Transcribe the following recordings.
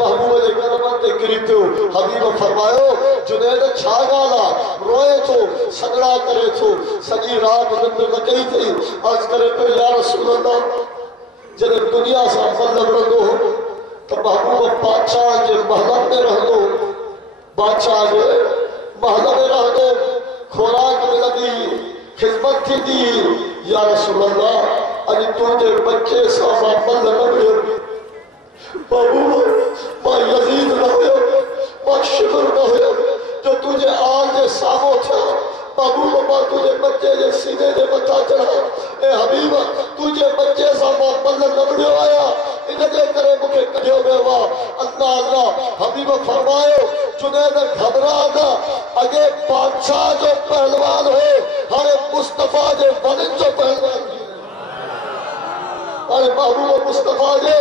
महबूब जे कदमन ते किरी पियो। हबीब फरमायो जुनैद छा ॻाल्हि आहे, रोए थो, सगड़ा करे थो, सॼी रात निंड न कई थई। अर्ज़ करे पियो या रसूल अल्लाह, जॾहिं दुनिया सां मतिलब रहंदो हो त महबूब बादशाह जे महल में रहंदो, बादशाह जे महल में रहंदो, खुराक मिलंदी, खिदमत थींदी। या रसूल अल्लाह अॼु तुंहिंजे बचे सां मां मल न वियो, महबूब मां यज़ीद न हुयो, मां शिबर न हुयो जो तुझे आल जे साम्हूं थिया। महबूब मां तुझे बच्चे जे सीने जे मथां चढ़ा। ए हबीब तुझे बच्चे सां मां मल न वियो आहियां, इन जे करे मूंखे कढियो वियो आहे। अल्लाह अल्लाह। हबीब फरमायो जुनैद घबरा न, अॻे बादशाह जो पहलवान हो, हाणे मुस्तफ़ा जे वलिन जो पहलवान। अरे महबूब मुस्तफ़ा जे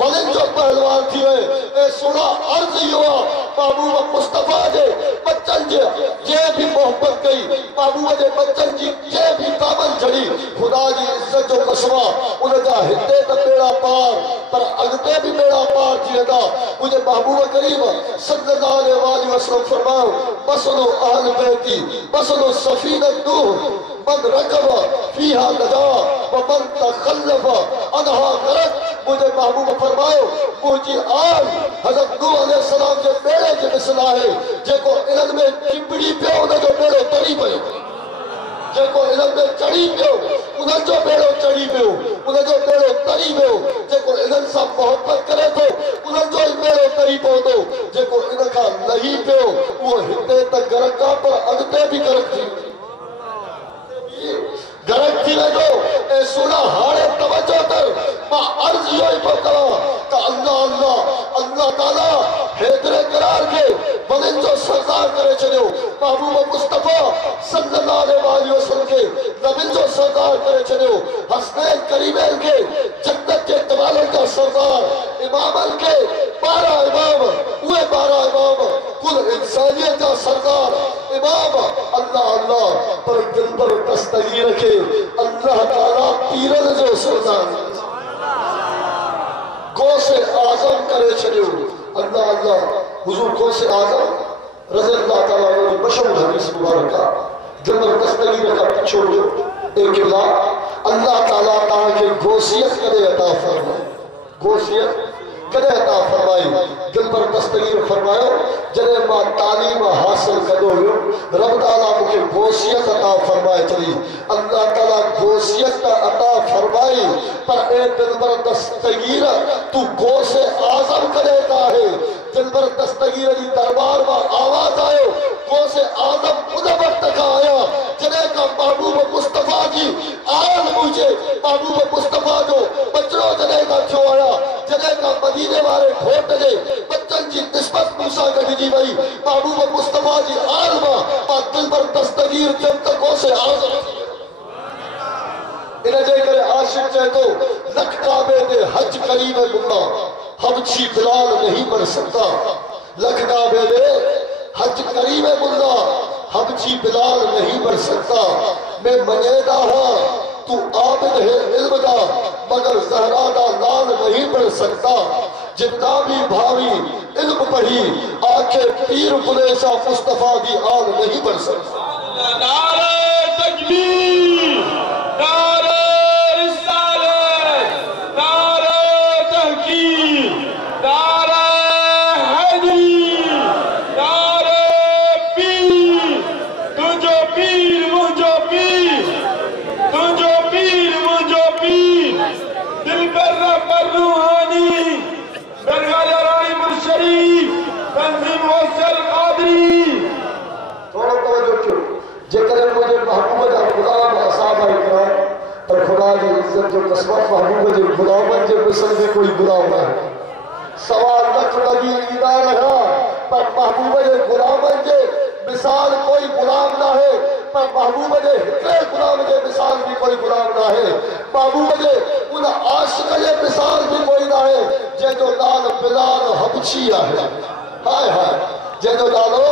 वलिन जो पहलवान थी वए। ए सुना अर्ज़ इहो आहे, महबूब मुस्तफ़ा जे बच्चन जे भी मोहब्बत कई, महबूब जे बच्चन जी जे भी दामन चढ़ी, खुदा जी इज्जत जो कसम आहे उनजा हिते त बेड़ा पार, पर अॻिते भी बेड़ा पार थी वेंदा। मुंहिंजे महबूब करीम सल्लल्लाहु अलैहि वसल्लम फरमायो मसलो अहल बैती मसलो सफ़ीनत नूह मन रकब फीहा लदा व मन तखल्लफ अनहा गरक। मुझे महबूब फरमायो मुझी आल हज़रत नूह अलैहि सलाम जे बेड़े जे मिसल आहे, जेको इन्हनि में चिंबड़ी पियो उन जो बेड़ो तरी पियो, जेको इन्हनि में चढ़ी पियो उन्हनि जो बेड़ो चढ़ी पियो, उन जो बेड़ो तरी पियो। जेको इन्हनि सां मोहब्बत करे थो उन्हनि जो ई बेड़ो तरी पवंदो, जेको इन खां लही पियो उहो हिते त गरक आहे, पर अॻिते भी गरक थी गरक थी वेंदो। ऐं सुना हाणे तवजो कर, मां अर्ज़ इहो ई पियो कयां त अल्लाह अल्लाह अल्लाह ताला हैदरे करार खे वलिन जो सरदार करे छॾियो, महबूब मुस्तफ़ा सल्लल्लाहु अलैहि वसल्लम खे नबियुनि जो सरदार करे छॾियो, हसनैन करीमैन खे जन्नत जे तवालनि जा सरदार, इमामनि खे 12 इमाम, उहे 12 इमाम कुल इंसानियत जा सरदार इमाम। अल्लाह अल्लाह। पर दिल पर दस्तगीर खे अल्लाह ताला पीरनि जो सरदार गौसे आज़म करे छॾियो। अल्लाह अल्लाह। हुज़ूर गौसे आज़म रज़ियल्लाहु ताला अन्हु मशहूर हदीस मुबारक आहे, दिल पर दस्तगीर खां पिछोड़ियो ए क़िबला अल्लाह ताला तव्हांखे गौसियत कॾहिं अता फरमाई, गौसियत कॾहिं अता फरमाई। दिल पर दस्तगीर फरमायो जॾहिं मां तालीम हासिल कंदो हुयो रब ताला मूंखे गौसियत अता फरमाए छॾी। अल्लाह ताला गौसियत अता फरमाई, पर ए दिल पर दस्तगीर तू गौसे आज़म कॾहिं त आहे। दिल पर दस्तगीर जी दरबार मां आवाज़ आयो, गौसे आज़म उन वक़्त खां आया जॾहिं खां महबूब मुस्तफ़ा जी आल मुझे महबूब मुस्तफ़ा जो बचड़ो जॾहिं खां थियो आया, जॾहिं खां मदीने वारे घोट जे बच्चन जी निस्बत मूंसां गॾिजी वई, महबूब मुस्तफ़ा जी आल मां दिल पर दस्तगीर थियमि त गौसे आज़म। इन जे करे आशिक़ चए थो लख काबे दे हज करीब गुना हबशी बिलाल नहीं बढ़ सकता, लख काबे दे हज करीब गुना हबशी बिलाल नहीं बढ़ सकता। मैं मनेदा हाँ तू आबिद है इल्म दा मगर ज़हरा दा लाल नहीं बढ़ सकता। जितना भी भावी इल्म पढ़ी आखे पीर कुरेशा मुस्तफ़ा दी आल नहीं बढ़ सकता। नारे तकबीर, नारे रिसालत, नारे तहकीर, नारे हैदरी, नारे पीर, तुझो पीर मुझो पीर, तुझो पीर मुझो पीर, दिल पर रूहानी दरगाह रानी मुर्शरीफ तंजीम वसल कादरी। थोड़ा तवज्जो कयो, जेकर मुझे महबूब जा गुलाम असाब इकराम, पर खुदा जी इज्जत जो कसम महबूब जे गुलामन जे मिसल में कोई गुलाम न है। सवा लख नबी ईंदा रहा, पर महबूब जे गुलामन जे मिसाल कोई गुलाम ना है, पर महबूब जे हिकड़े गुलाम जे मिसाल भी कोई गुलाम ना है। महबूब जे उन आशिक़ जे मिसाल भी कोई ना है जंहिंजो नालो बिलाल हबशी आहे। हाय हाय, जंहिंजो नालो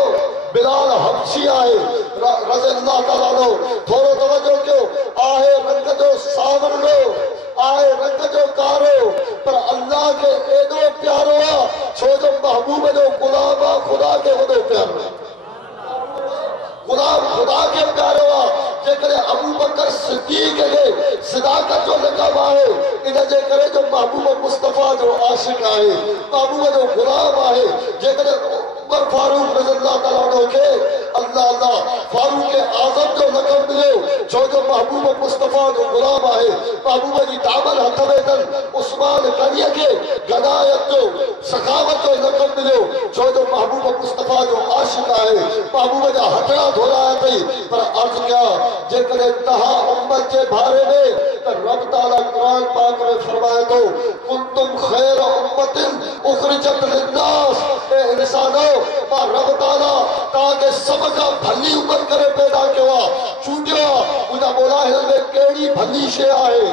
बिलाल हबशी आहे रज़ियल्लाहु ताला अन्हु। थोरो तवज्जो कयो, आहे रंग जो सावरो, आहे रंग जो कारो, पर अल्लाह खे एॾो प्यारो आहे छो खुदा के वॾो प्यारो गुलाम खुदा के प्यारो आहे जेकॾहिं अबू बकर सिद्दीक़ खे सिदाकत जो लक़ब आहे इन जे करे जो महबूब मुस्तफ़ा जो आशिक़ आहे महबूब जो गुलाम आहे जेकॾहिं उमर फारूक रज़ियल्लाहु ताला अन्हु खे अल्लाह अल्लाह फारूक आज़म जो लक़ब मिलियो छो जो महबूब मुस्तफ़ा जो गुलाम आहे महबूब जी दामन हथ में अथनि उस्मान गनीअ खे गदायत जो सखावत जो लक़ब मिलियो छो जो महबूब मुस्तफ़ा जो आशिक़ आहे महबूब जा हथड़ा धोराया अथई पर अर्ज़ कया जेकॾहिं तव्हां उम्मत जे बारे में त रब ताला क़ुरान पाक में फरमाए थो कुंतुम खैर उम्मतिन उखरिजत लिन्नास ए इंसानो मां रब ताला तव्हांखे सभ खां भली उम्मत करे पैदा कयो आहे चूंडियो आहे मुंहिंजा मौला हिन में कहिड़ी भली शइ आहे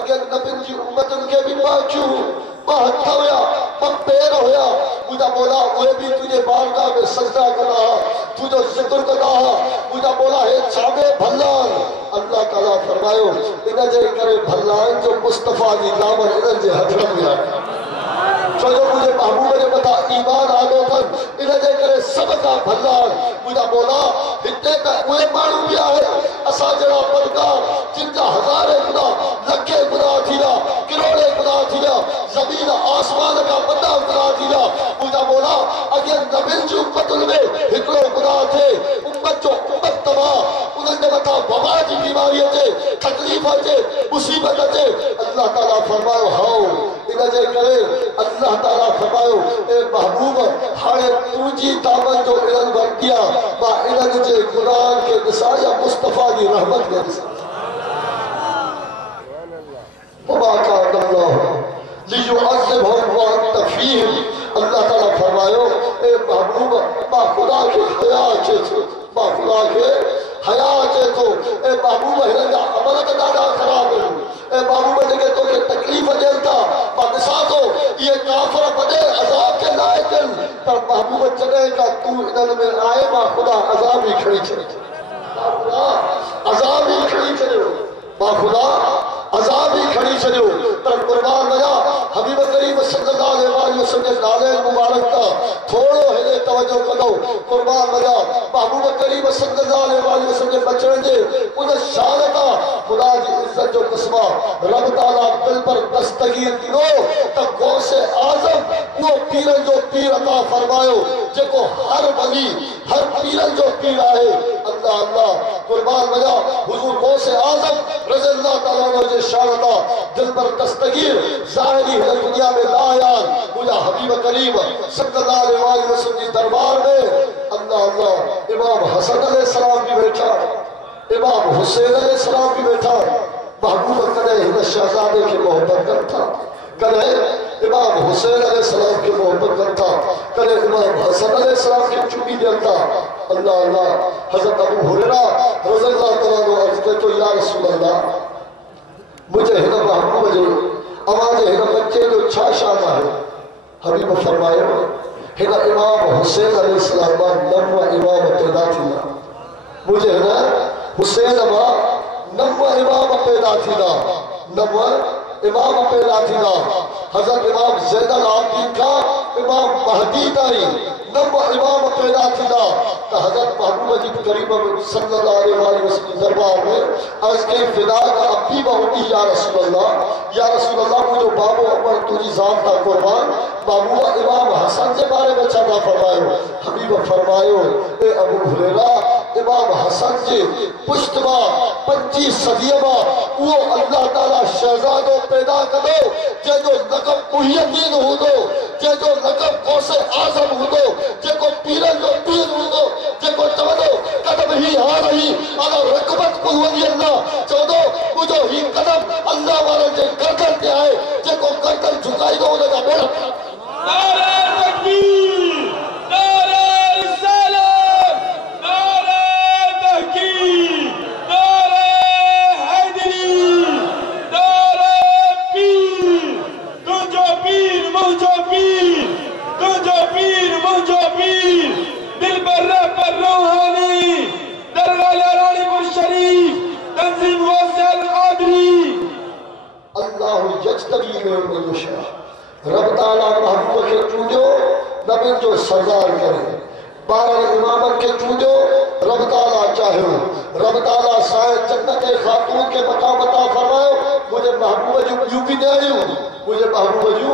अॻे नबियुनि जी उम्मतुनि खे बि मां अखियूं ॿ हथ हुया ॿ पेर हुया मुंहिंजा मौला उहे बि तुंहिंजे बारगाह में सजदा कंदा हुआ तुंहिंजो ज़िक्र कंदा हुआ मुंहिंजा मौला हे छा में भला अल्लाह ताला फरमायो इन जे करे भलाइन जो मुस्तफ़ा जी दामन इन्हनि जे हथनि में आहे छो जो मुंहिंजे महबूब जे मथां ईमान आंदो अथनि इन जे करे सभ खां भला मुंहिंजा मौला हिते त उहे माण्हू बि आहे असां जहिड़ा बदकार जिन जा हज़ारे गुनाह लखे गुनाह थी विया किरोड़े गुनाह थी विया ज़मीन आसमान खां वॾा गुनाह थी विया मुंहिंजा मौला अॻे नबियुनि जी उम्मतुनि में हिकिड़ो गुनाह थिए उम्मत जो उम्मत तबाह उन्हनि जे मथां वबा जी बीमारी अचे तकलीफ़ अचे मुसीबत अचे अल्लाह ताला फरमायो हाओ इन जे करे अल्लाह ताला फरमायो ए महबूब हाणे तुंहिंजी दामन जो इल्म वरिती आहे मां इन्हनि जे गुनाहनि खे ॾिसां या मुस्तफ़ा जी रहमत खे ॾिसां अल्लाह ताला फरमायो ए महबूब मां खुदा खे हया अचे थो मां खुदा खे हया अचे थो ए महबूब हिन जा अमल त ॾाढा ख़राब आहिनि ए महबूब जेके तोखे तकलीफ़ ॾियनि था मां ॾिसां थो इहे काफ़िर वॾे अज़ाब जे लाइक़ आहिनि पर महबूब जॾहिं खां तूं इन्हनि में आए मां ख़ुदा अज़ाब ई खणी छॾियो अज़ाब ई खणी छॾियो मां ख़ुदा अज़ाब ही खड़ी छॾियो पर कुर्बान वया हबीब करीम सल्लल्लाहु अलैहि वसल्लम जे नाले मुबारक का थोड़ो हेॾे तवजो कंदो कुर्बान वया महबूब करीम सल्लल्लाहु अलैहि वसल्लम जे बचण जे उन शान का खुदा जी इज्जत जो कसमा रब ताला दिल पर दस्तगीर ॾिनो त गौसे आज़म वो पीरन जो पीर अता फरमायो जेको हर वली हर पीरन जो पीर आहे अल्लाह अल्लाह कुर्बान वया हुजूर गौसे आज़म रज़ियल्लाहु ताला अन्हु जे शानता दिल पर दस्तगीर ज़ाहिरी है दुनिया में लायान मुझा हबीब करीम सल्लल्लाहु अलैहि वसल्लम की दरबार में अल्लाह अल्लाह इमाम हसन अलैहिस्सलाम भी बैठा इमाम हुसैन अलैहिस्सलाम भी बैठा महबूब कदे हिन शहजादे की मोहब्बत करता कदे इमाम हुसैन अलैहिस्सलाम की मोहब्बत करता कदे इमाम हसन अलैहिस्सलाम की चुमी देता अल्लाह अल्लाह हज़रत अबू हुरैरा रज़ियल्लाहु ताला अन्हु अर्ज़ कयो तो या रसूल अल्लाह मुझे हिन महबूब जो आवाज़ हिन बच्चे जो छा शान आहे हबीब फरमायो हिन इमाम हुसैन अलैहिस्सलाम मां नव इमाम पैदा थींदा मुझे हिन हुसैन मां नव इमाम पैदा थींदा नव इमाम पैदा थींदा हज़रत इमाम ज़ैनुल आबिदीन खां इमाम महदी ताईं नव इमाम पैदा थींदा त हज़रत महबूब जी करीम सल्लल्लाहु अलैहि वसल्लम दरबार में अर्ज़ कई फिदा का अब्बी बहुती या रसूल अल्लाह मुझो बाबो अमर तुझी ज़ात ता कुर्बान महबूब इमाम हसन जे बारे में छा फरमायो हबीब फरमायो ए अबू हुरैरा इमाम हसन जे पुश्त मां 25 सदी मां वो अल्लाह ताला शहजादो पैदा कदो जेको लक़ब मुहियद्दीन हूंदो जेको लक़ब गौसे आज़म हूंदो जेको पीरन जो पीर हूंदो जेको चवंदो कदम ही आ रही अला रकबत कुलवली अल्लाह चवंदो मुझो ही कदम अल्लाह वाले जे गर्दन ते आहे जेको गर्दन झुकाईंदो उन जा बेड़ा नारे तकबीर नारे रिसालत नारे तहकीक नारे हैदरी नारे पीर तुझो पीर मुझो पीर तुझो पीर मुझो पीर दिल पर रूहानी दरगाह रानीपुर शरीफ तंजीम गौसल कादरी अल्लाह यज्तबी में यशा रब ताला महबूब के चूंडियो नबी जो सरदार करे 12 इमामन के चूजो रब ताला चाहो रब ताला शायद जन्नत खातून के मकाम अता फरमायो मुझे महबूब जो यूं भी न्याणियूं मुझे महबूब जो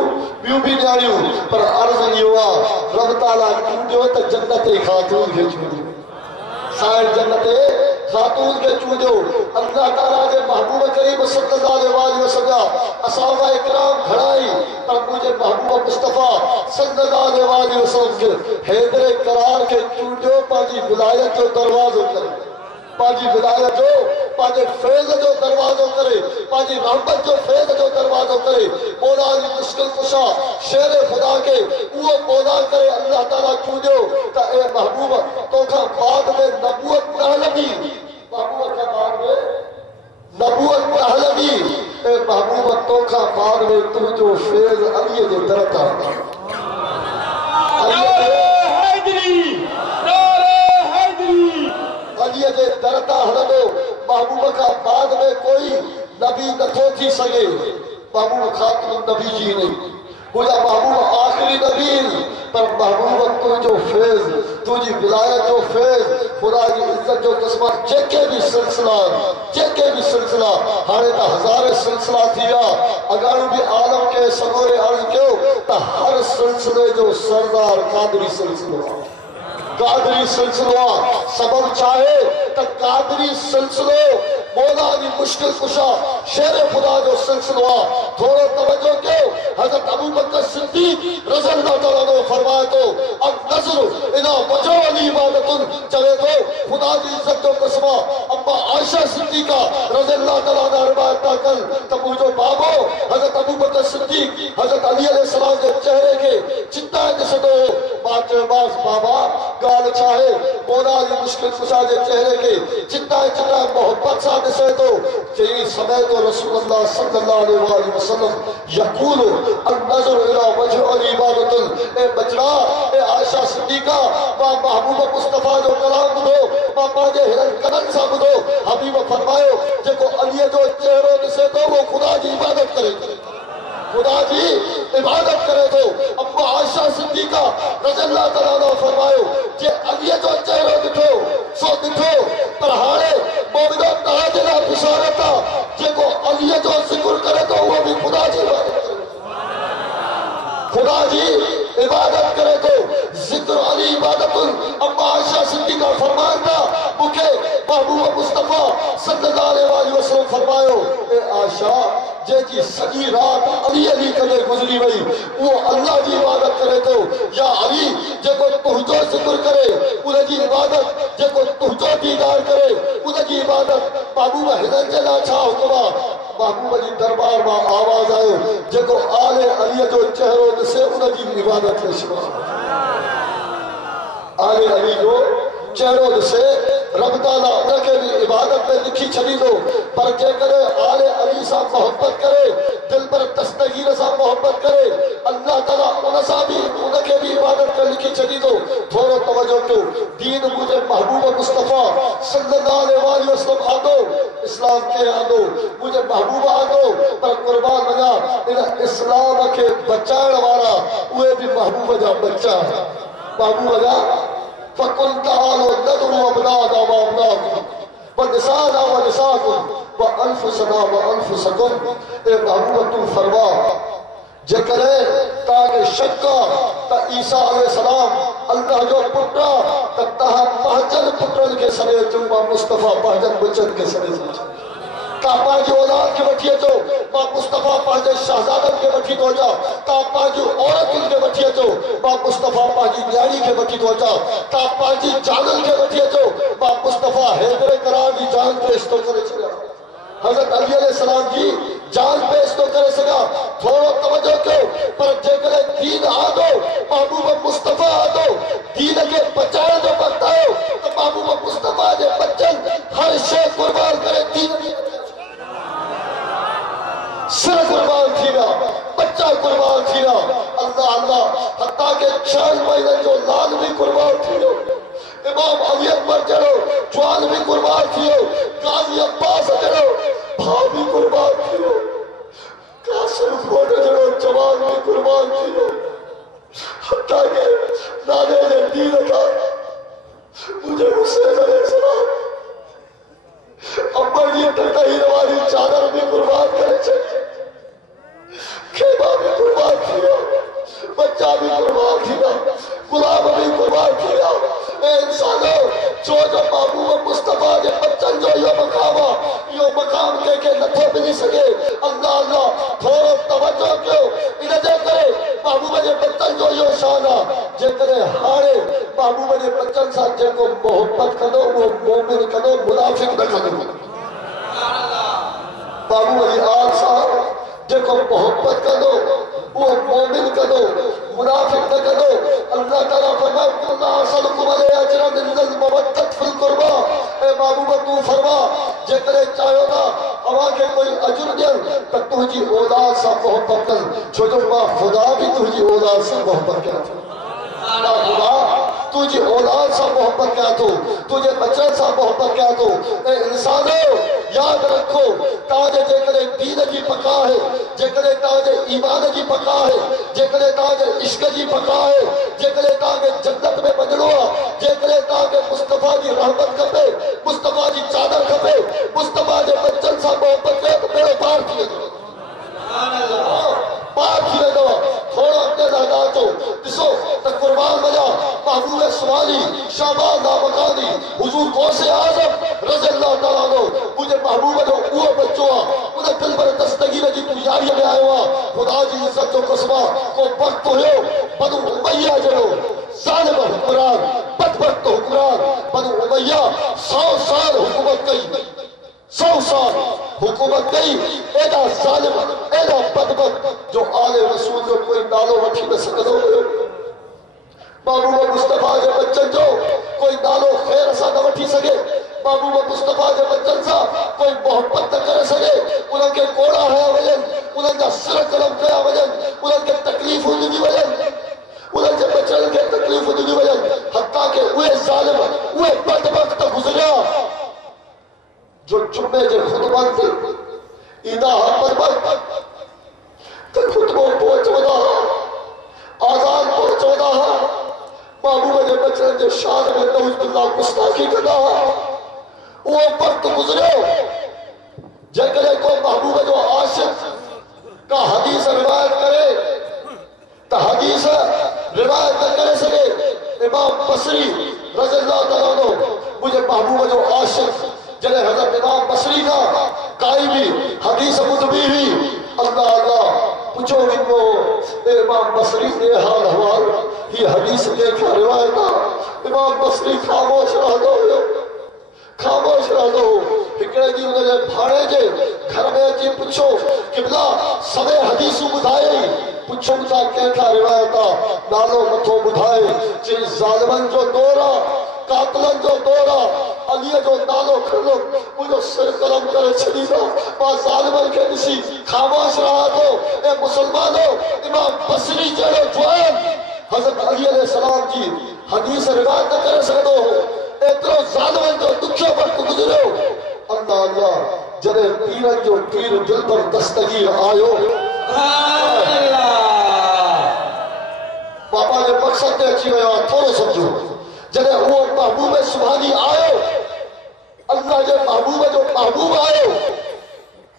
यूं भी न्याणियूं पर अर्ज़ इहो आहे रब ताला चूजो त जन्नत खातून के चूजो शायद जन्नत खातून के चूजो अल्लाह ताला के महबूब करीम सल्लल्लाहु अलैहि वसल्लम असहाबा इकराम खड़ाई पर मुझे महबूब मुस्तफा सल्लल्लाहु अलैहि वसल्लम के हैदर करार के चूजो पाजी विलायत जो दरवाजो करे पाजी विलायत जो पाजे फैज़ जो दरवाजो करे पाजी रहमत जो फैज़ जो दरवाजो करे मौला जी मुश्किल कुशा शेर खुदा के वो मौला करे अल्लाह ताला चूजो ता ए महबूब तोखा बाद में नबूवत नहलवी महबूब का बाद में नबूवत नहलवी ए महबूब तोखा बाद में तू जो फैज़ अली जे दरता अली जे दरता हलंदो महबूब का बाद में कोई नबी नथो थी सके महबूब खातून नबी जी नहीं मुझा महबूब आखिरी नबी पर महबूब तुझो फैज़ तुझी विलायत जो फैज़ खुदा की इज्जत जो किस्मत जेके भी सिलसिला हाणे त हज़ारे सिलसिला थिया अगाड़ू भी आलम के सगोरे अर्ज़ कयो त हर सिलसिले जो सरदार कादरी सिलसिलो सबब चाहे त कादरी सिलसिलो मौला जी मुश्किल कुशा शेर खुदा जो सिलसिलो थोड़ो तवज्जो कयो हज़रत अबू बकर सिद्दीक रज़ी अल्लाह तआला ने फरमाया तो अब नज़र इला वजह अली इबादतुन चले तो खुदा की इज्जत जो कसमा अम्मा आयशा सिद्दीका रज़ी अल्लाह तआला ने रिवायत कल त मुझो बाबो हज़रत अबू बकर सिद्दीक हज़रत अली अलैहि सलाम के चेहरे के चिंता दिसदो बाचे बास बाबा गाल चाहे मौला जी मुश्किल कुशा के चेहरे के चिंता मोहब्बत सा दिसे तो चई समय तो रसूलुल्लाह सल्लल्लाहु अलैहि वसल्लम यकूल अन-नज़र इला वजह अली इबादतुन ए बचड़ा ए आयशा सिद्दीका मा महबूब मुस्तफा जो कलाम बुधो मा पाजे हिरन कनन सा बुधो हबीब फरमायो जेको अली जो चेहरो दिसे तो वो खुदा जी इबादत करे खुदा जी इबादत करे तो अम्मा आयशा सिद्दीका रज़ी अल्लाह तआला ने फरमायो जे अली जो चेहरो दिठो सो दिठो पर हाणे मोमिनो तहाजे ला बिशारत जेको अली जो जिक्र करे तो वो भी खुदा जी इबादत करे तो जिक्र अली इबादतुन अम्मा आयशा सिद्दीका फरमाता मुके महबूब मुस्तफा सल्लल्लाहु अलैहि वसल्लम फरमायो ए आयशा जेकी सजी रात अली अली करे गुजरी वई वो अल्लाह जी इबादत करे तो या अली जेको तुझो जिक्र करे उनकी इबादत जेको तुझो दीदार करे उनकी इबादत महबूब हिदन जे ला छा हुक्म महबूब जी दरबार में आवाज आयो जेको आले अली जो चेहरो दिसे उनकी इबादत में शुरू आले अली जो चेहरो दिसे रब ताला उनके भी इबादत में लिखी छड़ी दो पर जेकर आले अली सा मोहब्बत करे दिल पर दस्तगीर सा मोहब्बत करे अल्लाह ताला उन सा भी उनके भी इबादत में लिखी छड़ी दो थोड़ो तवज्जो कयो दीन मुझे महबूब मुस्तफा सल्लल्लाहु अलैहि वसल्लम आदो इस्लाम के आदो मुझे महबूब आदो पर कुर्बान वजा इन इस्लाम के बचाने वाला उहे भी महबूब जा बच्चा महबूब जा फकुल तालो नदरु अबनादा व अबनाकुम व निसाना व निसाकुम व अनफुसना व अनफुसकुम ए महबूब तू फरमा जेकर ताके शक्का त ईसा अलैहि सलाम अल्लाह जो पुत्रा त तहा पहचन पुत्रन के सने जुम्मा मुस्तफा पहचन बचन के सने तापा जो औलाद के बठिए तो मां मुस्तफा पाजे शहजादन के बठी तो जा तापा जो औरत के बठिए तो मां मुस्तफा पाजी न्याणी के बठी तो जा तापा जी जानल के बठिए तो मां मुस्तफा हैदर करार की जान पेश तो करे छया हजरत अली अलैहि सलाम जी जान पेश तो करे सका थोड़ो तवज्जो कयो पर जेकर दीन आदो महबूब मुस्तफा आदो दीन के बचाए जो बताओ तो महबूब मुस्तफा जे बच्चन हर शे कुर्बान करे दीन सिर कुर्बान थीना बच्चा कुर्बान थीना अल्लाह अल्लाह हत्ता के 4 महीने जो लाल भी कुर्बान थियो इमाम अली अकबर जरो जवान भी कुर्बान थियो गाजी अब्बास जरो भाव भी कुर्बान थियो कासिम फोटो जरो जवान भी कुर्बान थियो हत्ता के नाले ने दीन का मुझे हुसैन अलैहिस्सलाम अब्बा जी टटाई वाली चादर भी कुर्बान करे चाहिए, खेमा भी कुर्बान किया, बच्चा भी कुर्बान किया, गुलाम भी कुर्बान किया। इंसानों जो महबूब मुस्तफा के बच्चन जो यो मकाम के नथो मिली सके। अल्लाह अल्लाह थोड़ो तवज्जो कयो इन जे करे महबूब जे बच्चन जो यो शान आहे जेकरे हाणे महबूब जे बच्चन सां जेको मोहब्बत कंदो वो मोमिन कंदो, मुनाफिक न कंदो। महबूब जी आल सां जेको मोहब्बत कंदो वो मोमिन कंदो, मुनाफिक न कंदो। अल्लाह ताला फरमाए कुल्ला असलकुम अलैहि अजरन इल्लल मवद्दत फिल कुर्बा। ए महबूब तू फरमा जेकरे चाहो ना अवा के कोई अजर ॾियन त तुंहिंजी औलाद सां मोहब्बत कर, छो जो मां खुदा भी तुंहिंजी औलाद सां मोहब्बत कयां थो। खुदा तुझे औलाद से मोहब्बत क्या तो, तुझे बच्चन से मोहब्बत क्या तो। इंसानो याद रखो ताजे जेकरे दीन जी पका है, जेकरे ताजे ईमान जी पका है, जेकरे ताजे इश्क जी पका है, जेकरे ताजे जन्नत में वञणो आहे, जेकरे ताजे मुस्तफा जी रहमत खपे, मुस्तफा जी चादर खपे, मुस्तफा जे बच्चन से मोहब्बत कयो त बेड़ो पार थी वेंदो। पार थी वेंदो। थोड़ो अॻिते लहंदा अचो ॾिसो त कुर्बान वञा महबूब सुवाली शाहबाज नामकानी हुजूर गौसे आज़म रज़ियल्लाहु ताला अन्हु मुंहिंजे महबूब जो उहो बच्चो आहे, उन दिलबर दस्तगीर जी तूं यारीअ में आयो आहे। खुदा जी इज़त जो कसम आहे को वक़्त हुयो बनु उमैया जहिड़ो ज़ालिम हुक्मरान, बदबख्त हुक्मरान बनु उमैया 100 साल हुकूमत कई, 100 साल हुकूमत कई। एॾा ज़ालिम एॾा बदबख्त जो आले रसूल जो कोई नालो वठी न सघंदो हुयो। महबूब मुस्तफा जे बच्चन जो कोई नालो ख़ैर सां न वठी सघे, महबूब मुस्तफा जे बच्चन सां कोई मोहब्बत न करे सघे। उन्हनि खे कोड़ा हया वञनि, उन्हनि जा सिर कलम कया वञनि, उन्हनि खे तकलीफ़ूं ॾिनी वञनि, उन्हनि जे बच्चन खे तकलीफ़ूं ॾिनी वञनि। हत्ता के उहे ज़ालिम उहे बदबख्त गुज़रिया जो जुमे जे खुतबन ते ईंदा बदबख्त त खुतबो पोइ चवंदा आज़ान पोइ चवंदा महबूब जे बच्चन जे शान में नऊज़ बिल्लाह गुस्ताखी कंदा। उहो वक़्त गुज़रियो जेकॾहिं को महबूब जो आशिक़ का हदीस रिवायत करे त हदीस रिवायत न करे सघे। इमाम बसरी रज़ियल्लाहु ताला अन्हु मुंहिंजे महबूब जो आशिक़ जॾहिं हज़रत इमाम बसरी का काई भी हदीस ॿुधबी हुई अल्लाह अल्लाह पुछो वेंदो इमाम बसरी जे हाल अहवाल ही हदीस कंहिंखां रिवायत आहे। इमाम बसरी ख़ामोश रहंदो हुयो, ख़ामोश रहंदो हो। हिकिड़े ॾींहुं हुनजे भाणे जे घर में अची पुछो क़िबला सभई हदीसूं ॿुधायई, पुछूं था कंहिंखां रिवायत आहे, नालो नथो ॿुधाए। चई ज़ालिमनि जो दौर आहे, कातिलनि जो दौर आहे, अलीअ जो नालो खणो मुंहिंजो सिर कलम करे छॾींदो। मां ज़ालिमनि खे ॾिसी ख़ामोश रहां थो। ऐं मुसलमानो इमाम बसरी जहिड़ो जवान हज़रत अली अलैहिस्सलाम जी हदीस रिवायत न करे सघंदो हो। एतिरो ज़ालिमनि जो ॾुखियो वक़्तु गुज़रियो। अल्लाह अल्लाह जॾहिं पीरनि जो पीर दिल पर दस्तगीर आयो, बाबा जे मक़सद ते अची वियो आहे। थोरो सम्झो जॾहिं उहो महबूब सुभानी आयो, अल्लाह जे महबूब जो महबूब आयो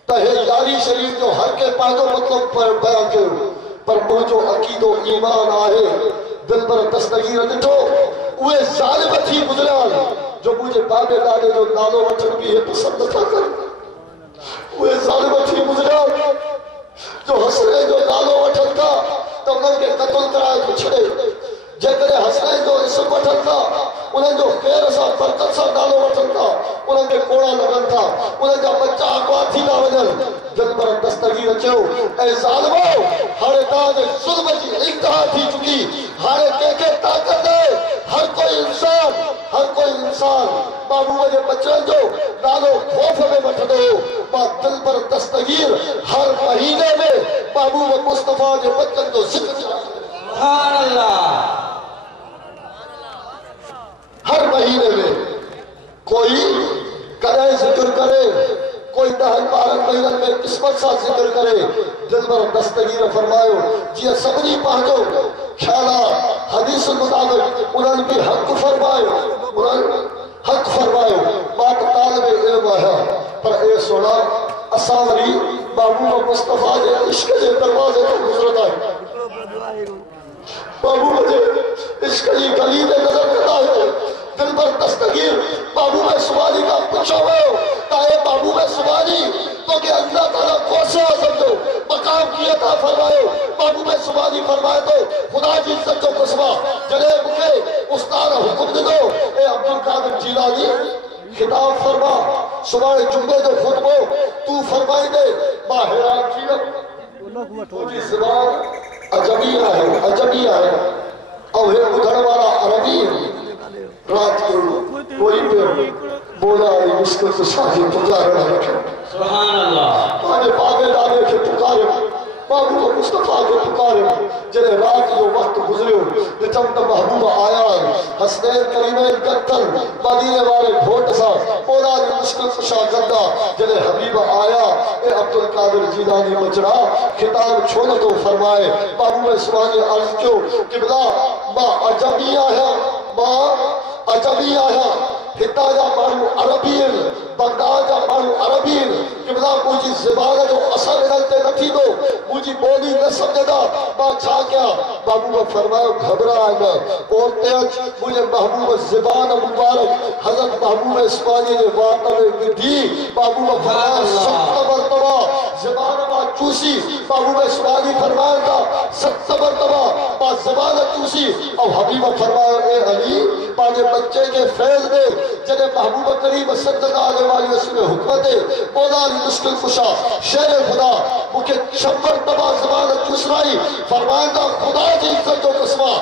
त हे यारी शरीफ जो हर के पंहिंजो मतिलबु बयान कयो, पर मुंहिंजो अक़ीदो ईमान आहे। दिल पर दस्तगीर ॾिठो उहे ज़ालिम थी गुज़रिया जो मुंहिंजे बाबे ॾाॾे जो नालो वठण बि हे पसंदि नथा कनि। उहे ज़ालिम थी गुज़रिया जो हसनैन जो नालो वठनि था त उन्हनि खे क़त्ल कराए थो छॾे। जेकॾहिं हसनैन जो इस्म वठनि था, उन्हनि जो ख़ैर सां बरकत सां नालो वठनि था, उन्हनि खे कोड़ा लॻनि था, उन्हनि जा बच्चा अॻुवान थी था वञनि। दिल पर दस्तगीर चयो ऐं ज़ालिमो हाणे तव्हांजे ज़ुल्म जी इंतिहा थी चुकी। हाणे कंहिंखे ताक़त आहे, हर कोई इंसान महबूब जे बच्चनि जो नालो ख़ौफ़ में वठंदो हो। मां दिल पर दस्तगीर हर महीने में महबूब मुस्तफा जे बच्चनि जो ज़िक्र हर महीने में कोई कदे जिक्र करे, कोई 10 12 महीननि में क़िस्मत सां ज़िक्र करे दिलबर दस्तगीर फरमायो जीअं सभिनी पंहिंजो ख़्याल हदीस मुताबिक़ उन्हनि बि हक़ फरमायो मां त तालिब इल्म आहियां पर ए सोना असां वरी महबूब मुस्तफ़ा जे इश्क जे दरवाज़े ते गुज़रंदा आहियूं महबूब जे इश्क जी गली में नज़र कंदा आहियूं दिलबर दस्तगीर महबूब सुबानी का पूछो ताए महबूब सुबानी तो के अल्लाह ताला कोसे समझो मकाम किया था फरमायो महबूब सुबानी फरमाए तो खुदा जी इज्जत जो कसमा जने मुखे उस्ताद हुक्म दे दो ए अब्दुल कादिर जिलानी खिताब फरमा सुबह जुम्मे जो खुतबो तू फरमाई दे मां हैरान थी वियो तुझी ज़बान अजबिया है और हे ॿुधण वारा अरबी रात को कोई भी बोला मुश्किल से शादी पुकारे सुभान अल्लाह पाने पावे दादे के पुकारे महबूब मुस्तफा के पुकारे जने रात जो वक्त गुजरियो जब तक महबूब आया हसनैन करीमैन कत्तल मदीने वाले घोट सा बोला मुश्किल कुशा गंदा जने हबीब आया ए अब्दुल कादिर जिलानी मजरा खिताब छोड़ तो फरमाए महबूब सुभानी अर्ज क्यों किबला मां अजबिया है हिता जा माण्हू अरबीन बगदाद जा माण्हू अरबीन किबला मुंहिंजी ज़बान जो असर इन्हनि ते न थींदो मुंहिंजी ॿोली न सम्झंदा मां छा कयां महबूब फरमायो घबराए न और ते अच मुंहिंजे महबूब ज़बान मुबारक हज़रत महबूब इस्मानी जे वात में विधी महबूब फरमायो 7 मरतबा ज़बान मां चूसी महबूब इस्मानी फरमायो था 7 मरतबा मां ज़बान चूसी और हबीब फरमायो ए अली पांजे बच्चे के फैज़ दे जने महबूब करीम सल्लल्लाहु अलैहि वसल्लम हुक्म दे मौला मुश्किल कुशा शेर खुदा मुके 6 मरतबा ज़बान चूसराई फरमाया खुदा जी इज्जत जो कसमा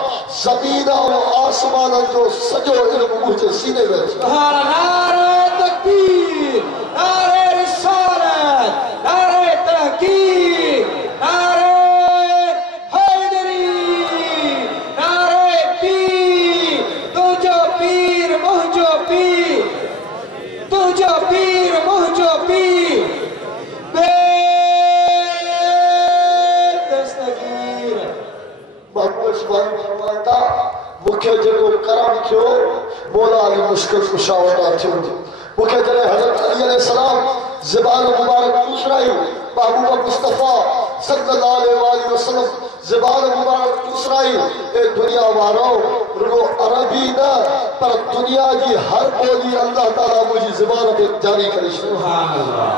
ज़मीन और आसमान जो सजो इल्म मुझे सीने में सुभान नारे तकबीर नारे रिसालत नारे तहकीक नारे हैदरी नारे पीर तुझो पीर मुझो पीर तुझो पीर मुझो पीर दस्तगीर महबूब सुभानी फरमाता मुखे जेको करम थियो मौला अली मुश्किल कुशा वटा थियो मुखे जने हज़रत अली अलैहि सलाम ज़बान मुबारक चूसराई महबूब मुस्तफा सल्लल्लाहु अलैहि वसल्लम ज़बान मुबारक चूसराई ए दुनिया वारो रुगो अरबी न पर दुनिया की हर बोली अल्लाह ताला मुझी ज़बान पे जारी करे सुभान अल्लाह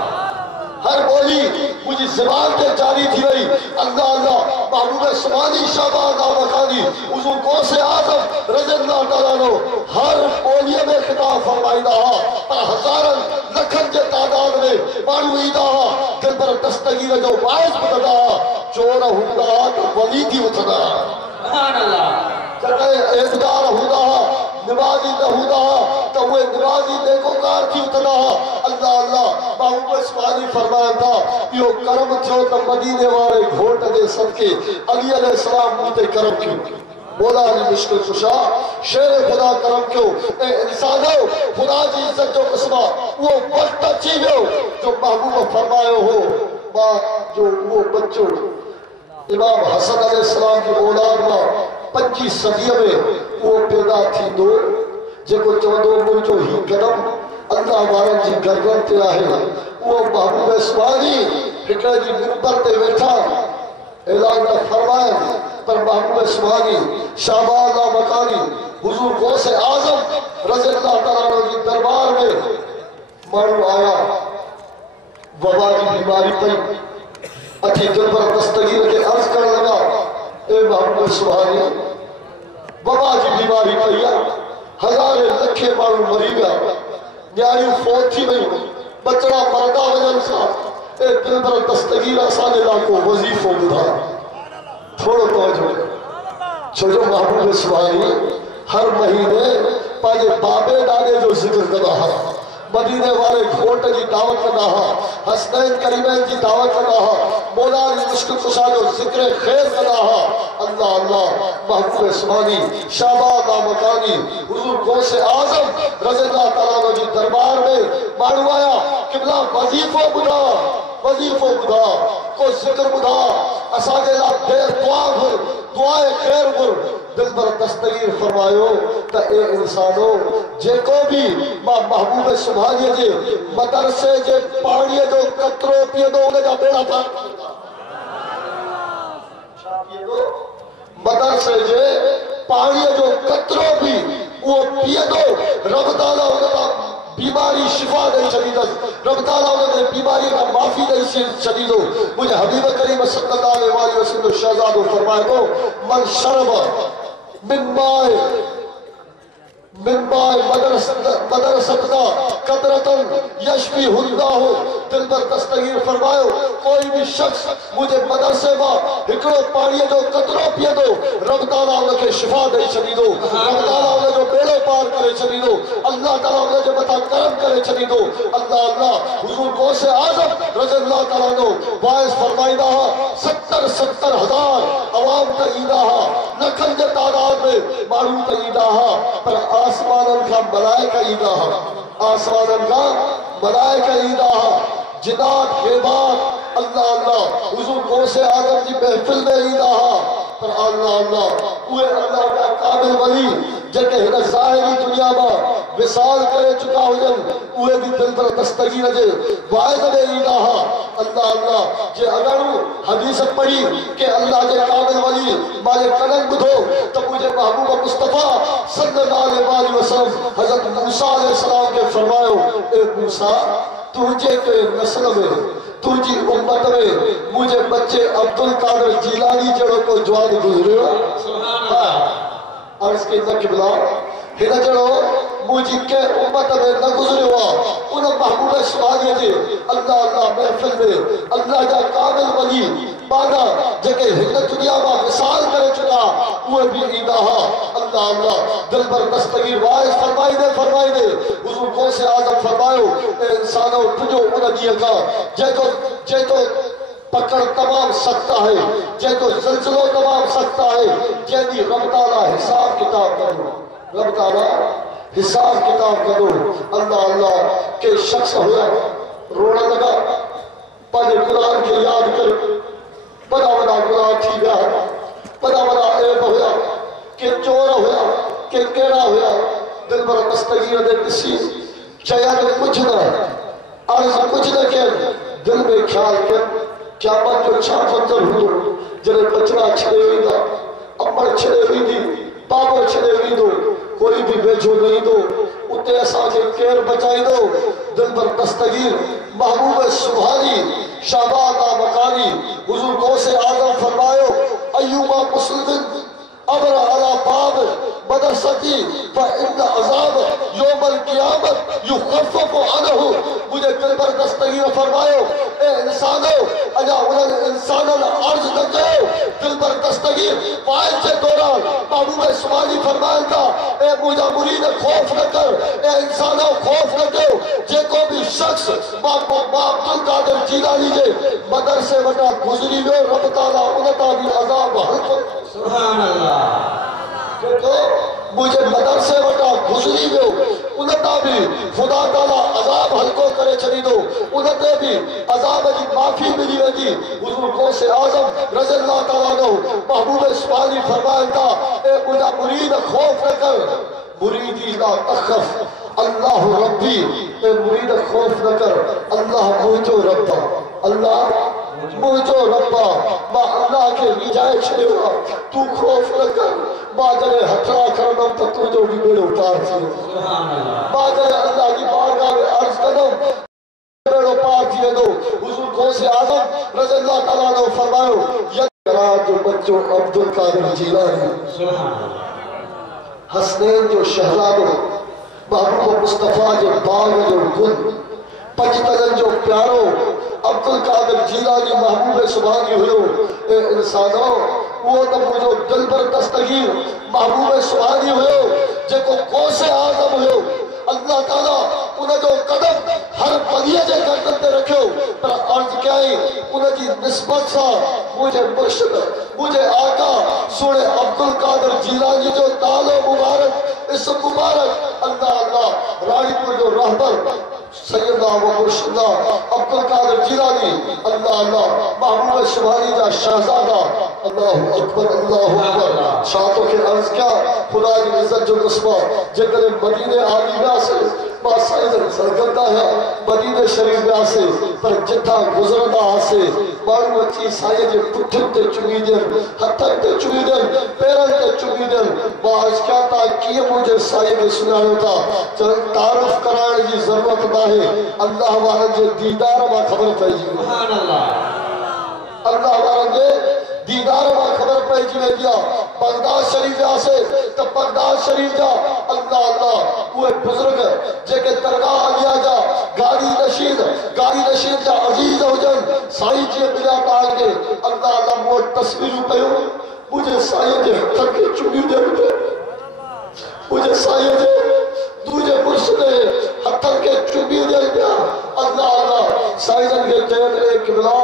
हर बोली मुझी ज़बान पे जारी थी वही अल्लाह अल्लाह महबूब सुभानी शाबाद मकानी हुजूर गौसे आज़म रज़ियल्लाहु ताला नो हर बोली में खिताब फरमाइंदा पर हज़ारन लखन के तादाद में माण्हू ईंदा दिल पर दस्तगीर जो वाइस ॿुधंदा चोर हूंदा तो वली थी उथंदा सुभान अल्लाह जॾहिं इज़दार हूंदा निमाज़ी न हूंदा तो उहे निमाज़ी नेकोकार थी उथंदा अल्लाह अल्लाह महबूब सुभानी फरमाया था इहो करम थियो त मदीने वारे घोट जे सदके अली अलैहि सलाम मूं ते करम कयो मौला अली मुश्किल कुशा शेर खुदा करम कयो ऐं इंसानो खुदा जी इज्जत जो क़िस्मा उहो वक़्तु अची वियो जो महबूब फरमायो हो मां जो उहो बच्चो इमाम हसन अलैहिस्सलाम की औलाद मां 25 सदी में वो पैदा थींदो जेको चवंदो मुंहिंजो ही कदम अल्लाह वारनि जी गर्दन ते आहे वो महबूब सुभानी हिकड़े जी मिंबर ते वेठा ऐलान त फरमाए पर महबूब सुभानी शाहबाज मकानी हुजूर गौसे आज़म रज़ियल्लाहु ताला जी दरबार में माण्हू आया वबा की बीमारी पई अठी दिल पर दस्तगीर के अर्ज करण लगा ए महबूब सुभानी वबा की बीमारी पई हज़ारे लखे माण्हू मरी गया न्याणियूं फोत थी वयूं बचड़ा मरदा वञनि सां ए दिल पर दस्तगीर असांजे लाइ को वज़ीफ़ो ॿुधा थोड़ो तवजो छो जो महबूब सुभानी हर महीने पंहिंजे बाबे ॾाॾे जो ज़िक्र कंदा हुआ मदीने वाले घोट की दावत कंदा हा, हसनैन करीमैन की दावत कंदा हा, मौला जी मुश्किल कुशा जो जिक्र खैर कंदा हा। अल्लाह अल्लाह महबूब इस्मानी शाबाद मकानी हुजूर गौसे आजम रज़ियल्लाहु तआला अन्हु जी दरबार में माण्हू आया, क़िबला वजीफो बुधा को जिक्र बुधा असांजे लाइ देर दुआ घुर, दुआए खैर घुर। दिल पर दस्तगीर फरमायो त ए इंसानो जेको भी मां महबूब सुभाणे जे मदरसे जे पाणीअ जो कतरो पीअंदो उन जा बेड़ा पार मदरसे जे पाणीअ जो कतरो भी वो पीअंदो रब ताला उन बीमारी शिफा दे छॾींदसि, रब ताला उन बीमारी का माफ़ी दे छॾींदो। मुंहिंजे हबीब करीम सल्लल्लाहु अलैहि वसल्लम शहज़ादो फरमाए थो मन शरब मिन माए मदरसतना कदरतन यशफी हुल्लाहु। दिल पर दस्तगीर फरमायो कोई भी शख्स मुझे मदरसे में हिकड़ो पाणीअ जो कतरो पीअंदो रब ताला उनखे शिफा ॾेई छॾींदो, रब ताला उनजो बेड़ो पार करे छॾींदो, अल्लाह ताला उनजे मथां करम करे छॾींदो। अल्लाह अल्लाह हुजूर गौसे आज़म रज़ियल्लाहु तआला अन्हु वाइस फरमाईंदा हा 70 हज़ार अवाम त ईंदा हा, लखनि जे तादाद में माण्हू त ईंदा हा, पर आसमाननि खां मलाइका ईंदा हा, आसमाननि खां मलाइका ईंदा हा, जिनात बेबात अल्लाह अल्लाह हुजूर गौसे आज़म जी महफिल में ईंदा हा। पर अल्लाह अल्लाह उहे अल्लाह जा काबिल वली जेके हिन ज़ाहिरी दुनिया में विसाल करे चुका हुजनि उहे भी दिल पर दस्तगीर जे वाइद में ईंदा हा। अल्लाह अल्लाह जे अगर हदीस पढ़ी के अल्लाह जे काबिल वली मारे कदम ॿुधो त मुंहिंजे महबूब मुस्तफ़ा सल्लल्लाहु अलैहि वसल्लम हज़रत मूसा अलैहिस्सलाम के फरमायो ए मूसा तुझे के नस्ल में तुझी उम्मत में मुझे बच्चे अब्दुल कादिर जीलानी जड़ो को जवान गुजरियो और इसके अंदर किबला हिन जड़ो मुझी के उम्मत में न गुजरियो उन महबूब सुभाणे जे अल्लाह अल्लाह महफिल में अल्लाह जा काबिल वली बाना जेके हिन दुनिया में विसाल करे चुका उहे भी ईंदा हा। अल्लाह अल्लाह दिल पर दस्तगीर वाइस फरमाई दे हुजूर गौसे आज़म फरमायो ए इंसानो तुझो उन ॾींहं खां जेको पकड़ तमाम सख्त है, जेको सिलसिलो तमाम सख्त है, जंहिंजी रब ताला हिसाब किताब करो, रब ताला हिसाब किताब करो। अल्लाह अल्लाह के शख्स हुआ रोण लगा पंहिंजे गुनाह खे याद करे, वॾा वॾा गुनाह थी विया, वॾा वॾा ऐब हुआ, के चोर हुआ, के कहिड़ा हुआ, दिल पर दस्तगीर दे ॾिसी चयनि कुझु न अर्ज़ कुझु न कयनि, दिल में ख्याल कयनि क़यामत जो छा मंज़र हूंदो जॾहिं बचड़ा छॾे वेंदा, अमड़ छॾे वेंदी, बाबो छॾे वेंदो, कोई भी वेझो न ईंदो, उते असांखे केरु बचाईंदो। दिल पर दस्तगीर महबूब सुभाणी शाबाद मकानी हुजूर गौसे आज़म फरमायो अय्युमा मुस्लिमिन अबर अला बाब मदरसती फइन्न अज़ाब यौमल क़ियामत युख़फ़फ़ु अन्हु। मुझे दिल पर दस्तगीर फरमायो ए इंसानो अजा उन्हनि इंसाननि अर्ज़ न कयो, दिल पर दस्तगीर वाइद जे दौरान महबूब सुभाणी फरमाइनि था ए मुंहिंजा मुरीद खौफ़ न कर, ए इंसानो खौफ़ न कयो, जेको भी शख्स मां अब्दुल कादिर जीलानी जे मदरसे वटां गुज़री वियो रब ताला उन तां बि अज़ाब हल्को सुभान अल्लाह जेको मुझे मदरसे वटां गुज़री वियो उन तां बि खुदा ताला अज़ाब हल्को करे छॾींदो, उन ते बि अज़ाब जी माफ़ी मिली वेंदी। हुजूर गौसे आज़म रज़ियल्लाहु तआला अन्हु महबूब सुभाणी फरमाइनि था ए मुंहिंजा मुरीद खौफ़ न कर, मुरीदी ला तख़फ़ अल्लाह रब्बी, ए मुरीद खौफ़ न कर, अल्लाह मुंहिंजो रब आहे, अल्लाह मुंहिंजो रब आहे, मां अल्लाह खे विझाए छॾियो आहे, तूं खौफ़ न कर, मां जॾहिं हथड़ा खणंदुमि त तुंहिंजो बि बेड़ो पार थी वेंदो, मां जॾहिं अल्लाह जी बारगाह में अर्ज़ कंदुमि बेड़ो पार थी वेंदो। हुजूर गौसे आज़म रज़ियल्लाहु तआला अन्हु फरमायो जो बच्चो अब्दुल कादिर जीलानी हसनैन जो शहज़ादो महबूब मुस्तफ़ा जे बाग जो गुल पंजतन जो प्यारो अब्दुल कादिर जीलानी महबूब सुभाणी हुयो। ए इंसानो वो तो मुझो दिल पर दस्तगीर महबूब सुभाणी हुयो जेको गौसे आज़म हुयो। अल्लाह ताला उन जो कदम हर बगीअ जे गर्दन ते रखियो पर अर्ज़ कयई उन जी निस्बत सां मुंहिंजे मुर्शिद मुंहिंजे आका सोने अब्दुल कादिर जीलानी जो नालो मुबारक इस्म मुबारक अल्लाह अल्लाह राणीपुर जो रहबर सैयदा व मुर्शिदा अब्दुल कादिर जीलानी अल्लाह अल्लाह महबूब शुमारी जा शहजादा अल्लाहु अकबर शातों के अर्ज क्या खुदा की इज्जत जो कस्बा जेकर मदीने आली विया से मां साईं सरगर्दा है मदीने शरीफ विया से पर जिथा गुजरदा से माण्हू अची साईं जे पुठिन ते चुमी ॾियनि हथनि ते चुमी ॾियनि पेरनि ते चुमी ॾियनि मां अर्ज क्या था कीअं मुंहिंजे साईं खे सुञाणो था चवनि तारीफ़ कराइण जी ज़रूरत नाहे अल्लाह वारनि जे दीदार मां ख़बर पइजी सुभान अल्लाह अल्लाह वारनि जे दीदार मां ख़बर पइजी वेंदी आहे बगदाद शरीफ वियासे त बगदाद शरीफ जा अल्लाह अल्लाह उहे बुज़ुर्ग जेके दरगाह अलिया जा गाड़ी नशीन जा अज़ीज़ हुजनि साईं जी मिलिया तव्हांखे अल्लाह अल्लाह मूं वटि तस्वीरूं कयूं मुंहिंजे साईं जे हथनि खे चुमियूं ॾियनि मुंहिंजे साईं जे दूजे मुर्शिद हथनि खे चुमियूं ॾियनि पिया अल्लाह अल्लाह साईं खे चयनि ए क़िबला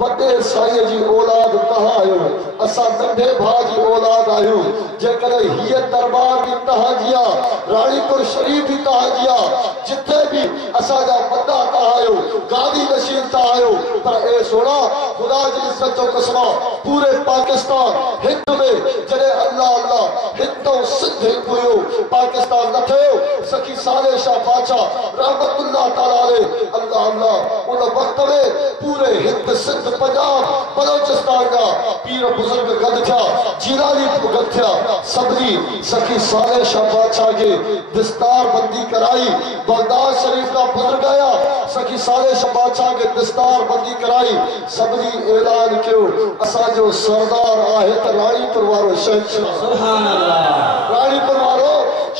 वॾे साईं जी औलाद तव्हां आहियो असां नंढे भाउ जी औलाद आहियूं जेकॾहिं हीअ दरबार बि तव्हांजी आहे राणीपुर शरीफ बि तव्हांजी आहे जिथे बि असांजा वॾा तव्हां आहियो गादी नशीन तव्हां आहियो पर ए सोना ख़ुदा जी इज़्ज़त जो कसम पूरे पाकिस्तान हिंद में जॾहिं अल्लाह अल्लाह हिंद ऐं सिंध हिकु हुयो पाकिस्तान न थियो सखी साले शाह बादशाह रहमतुल्लाह ताला अलैह अल्लाह अल्लाह उन वक़्त में पूरे हिंद सिंध पंजाब बलोचिस्तान का पीर बुजुर्ग गद थिया जीलानी गद थिया सभी सखी साले शाह बादशाह के दस्तार बंदी कराई बगदाद शरीफ का बुजुर्ग आया सखी साले शाह बादशाह के दस्तार बंदी कराई सभी ऐलान कियो असा जो सरदार आहे त राणीपुर वारो शहंशाह सुभान अल्लाह राणीपुर वारो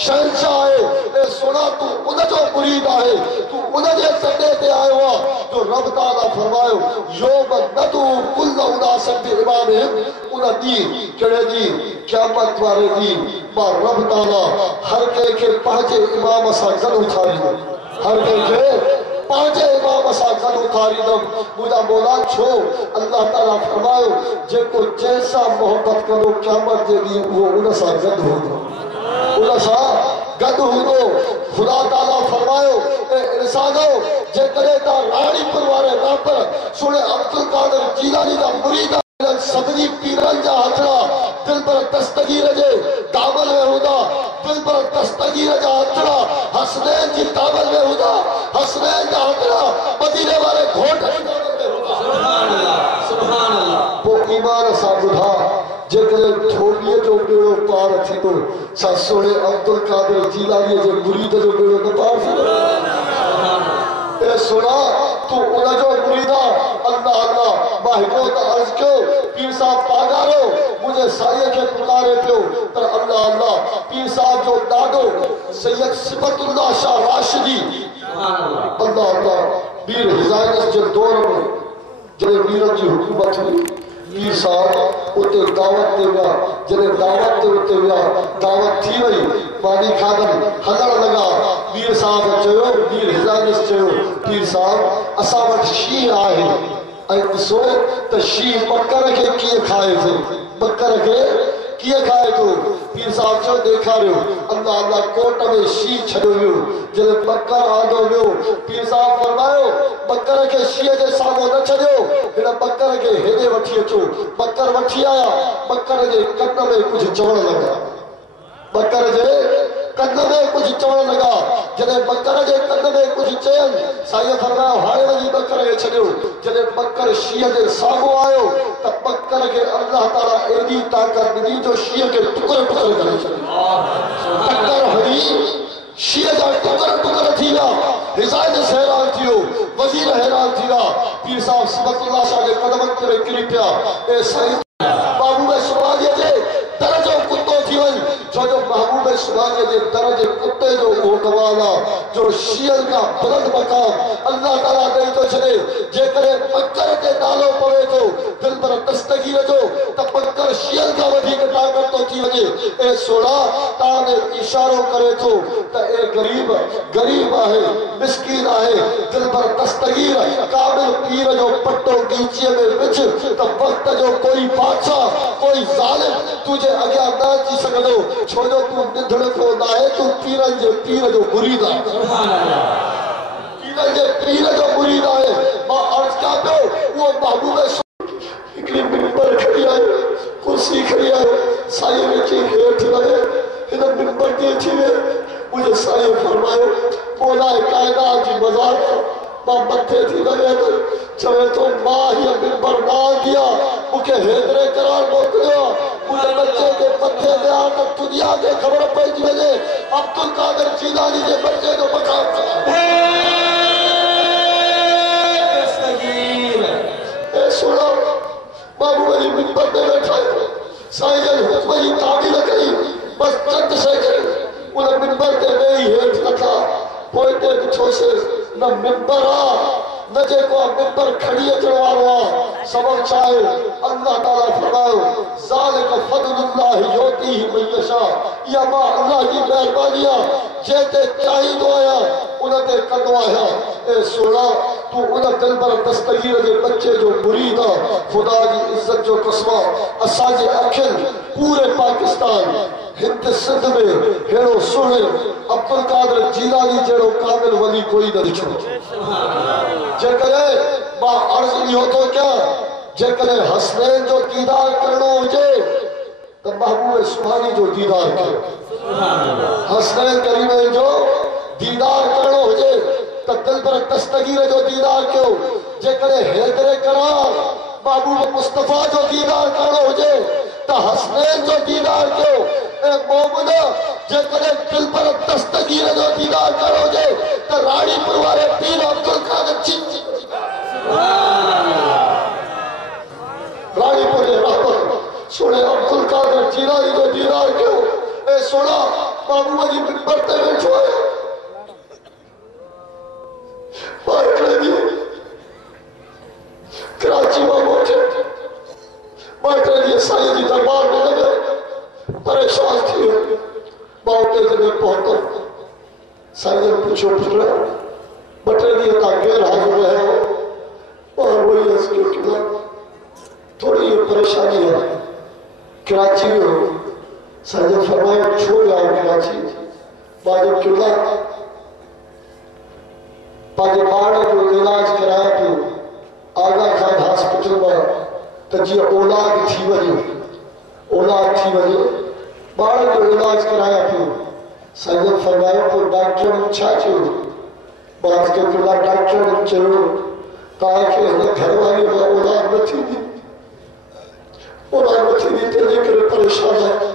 शहंशाह आहे ए सोना तू उन जो मुरीद आहे तू उन जे सदे ते आयो आहे जो रब ताला फरमायो योम नदू कुल उनासन बि इमाम उन ॾींहुं कहिड़े ॾींहुं क़यामत वारे ॾींहुं मां रब ताला हर कंहिंखे पंहिंजे इमाम सां गॾु उथारींदुमि हर कंहिंखे पंहिंजे इमाम सां गॾु उथारींदुमि मुंहिंजा मौला छो अल्लाह ताला फरमायो जेको जंहिंसां मोहबत कंदो क़यामत जे ॾींहुं उहो उन सां गॾु हूंदो उन सां गॾु हूंदो खुदा ताला फरमायो ए इंसानो जेकॾहिं तव्हां राणीपुर वारे रहबर सुणे अब्दुल कादिर जीलानी जा मुरीद सभिनी पीरनि जा हथड़ा दिल पर दस्तगीर जे दामन में हूंदा दिल पर दस्तगीर जा हथड़ा हसनैन जी दामन में हूंदा हसनैन जा हथड़ा मदीने वाले घोट सुभान अल्लाह सुभान अल्लाह पोइ ईमान सां ॿुधा जेकॾहिं थोड़ीअ जो बेड़ो पार थींदो छा सोने अब्दुल कादिर जीलानी जे मुरीद जो बेड़ो न पार थींदो ए सुना तू उन जो मुरीद अल्लाह अल्लाह मां हिकिड़ो त अर्ज़ कयो पीर साहब पागारो मुंहिंजे साईं खे पुकारे पियो पर अल्लाह अल्लाह पीर साहब जो ॾाॾो सैयद सिबतुल्लाह शाह राशिदी अल्लाह अल्लाह पीर हिज़ाइनस जे दौर में जॾहिं मीरनि जी हुकूमत हुई पीर साहब उते दावत ते विया जॾहिं दावत ते उते विया दावत थी वई पानी खाधनि हलण लॻा पीर साहब चयो पीर हिज़ाइनस चयो पीर साहब असां वटि शींहुं आहे ऐं ॾिसो त शींहुं बकर खे कीअं खाए थो बकर खे कीअं खाए थो पीर साहब चयो ॾेखारियो अल्लाह अल्लाह कोट में शींहुं छॾियो वियो जॾहिं बकर आंदो वियो पीर साहब फरमायो बकर खे शींहं जे साम्हूं न छॾियो हिन बकर खे हेॾे वठी अचो बकर वठी आया बकर जे कन में कुझु चवण लॻा बकर जे कन में कुझु चवण लॻा जॾहिं बकर जे कन में कुझु चयनि साईं फरमायो हाणे वञी बकर खे छॾियो जॾहिं बकर शींहं जे साम्हूं आयो त बकर खे अल्लाह ताला एॾी ताक़त ॾिनी जो शींहं खे टुकर टुकर करे छॾियो बकर हली शींहं जा टुकर टुकर थी विया हिज़ाइनस हैरान थी वियो वज़ीर हैरान थी विया पीर साहब सिबतुल्लाह शाह जे कदमनि ते किरी पिया ए साईं बाबू शुमारीअ जे दर जो कुतो थी वञ छो जो महबूब सुभाणे जे दर जे कुत्ते जो उहो कमाल आहे जो शीअल का बुलंद मकाम अल्लाह ताला ॾेई थो छॾे। जेकॾहिं पकर ते नालो पवे थो दिल पर दस्तगीर जो त पकर शीअल खां वधीक ताक़त थो थी वञे। ए सोड़ा ताने इशारो करे थो त ए गरीब आहे, मिस्कीन आहे, दिल पर दस्तगीर काबिल पीर जो पट्टो गीचीअ में विझ त वक्त जो कोई बादशाह कोई ज़ालिम तुझे अॻियां न अची सघंदो। छो जो तूं निधड़ को न आहे, तूं पीरनि जे पीर जो मुरीद आहे, पीरनि जे पीर जो मुरीद आहे। मां अर्ज़ कयां पियो उहो महबूब हिकिड़ी मिंबर खड़ी आहे, कुर्सी खड़ी आहे, साईं वेठी हेठि लॻे हिन मिंबर ते अची वे। मुंहिंजे साईं फरमायो मौलाए काइनात जी मज़ार मां मथे थी लॻे चवे थो मां हीअ मिंबर न आंदी आहे, मूंखे हेतिरे करार मोकिलियो मुंहिंजे बच्चे जे मथे ते आ त दुनिया खे ख़बर पइजी वञे अब्दुल कादिर जीलानी जे बच्चे जो मकाम सुनो। महबूब जी मिंबर ते वेठा साईं जन हुक्म जी तामील कई, बस चंद सेकंड उन मिंबर ते वेही हेठि लथा। पोइ ते ॾिठोसि न मिंबर आहे न जेको मिंबर खड़ी अचण वारो आहे। सबब छा आहे? अल्लाह ताला फरमायो ज़ालिक फज़लुल्लाह युतीही मन यशा। इहा मां अल्लाह जी महिरबानी आहे, जंहिं ते चाहींदो आहियां उन ते कंदो आहियां। ए सोना तू उन दिल पर दस्तगीर जे बच्चे जो मुरीद आहे। ख़ुदा जी इज़त जो कसम असांजे अखियुनि पूरे पाकिस्तान हिंद सिंध में हेड़ो सुहिणे अब्दुल कादिर जीलानी जहिड़ो कामिल वली कोई न ॾिठो। जेकॾहिं मां अर्ज़ इहो थो कयां जेकॾहिं हसनैन जो दीदार करणो हुजे त महबूब सुभाणे जो दीदार कयो। हसनैन करीमैन जो दीदार करणो हुजे त दिल पर दस्तगीर जो दीदार कयो। जेकॾहिं हैदर करार महबूब मुस्तफ़ा जो दीदार करणो हुजे त हसनैन जो दीदार कयो। ए मोमिन जेकॾहिं दिल पर दस्तगीर जो दीदार करणो हुजे त राणीपुर वारे पीर अब्दुल कादिर जी राणीपुर जे रहबर सुणे अब्दुल कादिर जीलानी जो दीदार कयो। ए सोना महबूब जी मिंबर ते वेठो आहे। कराची में पहुंचे साईं जी दरबार में लगे परेशान थी मां उते जॾहिं पहुतो साईं ने पूछो पुट ॿ टे ॾींहं तव्हां गैर हाज़िर रहियो और वही इसके थोड़ी परेशानी है कराची में। साईं ने फरमाया छो आओ कराची? मां जो किला पंहिंजे ॿार जो इलाज कराया पियो आगा खान हॉस्पिटल में त जीअं औलाद थी वञे ॿार जो इलाज कराया पियो। साईं ने फरमायो पोइ डॉक्टर छा चयो? मां किला डॉक्टर चयो तव्हांखे हिन घरवारीअ में औलाद न थींदी तंहिंजे करे परेशान आहे।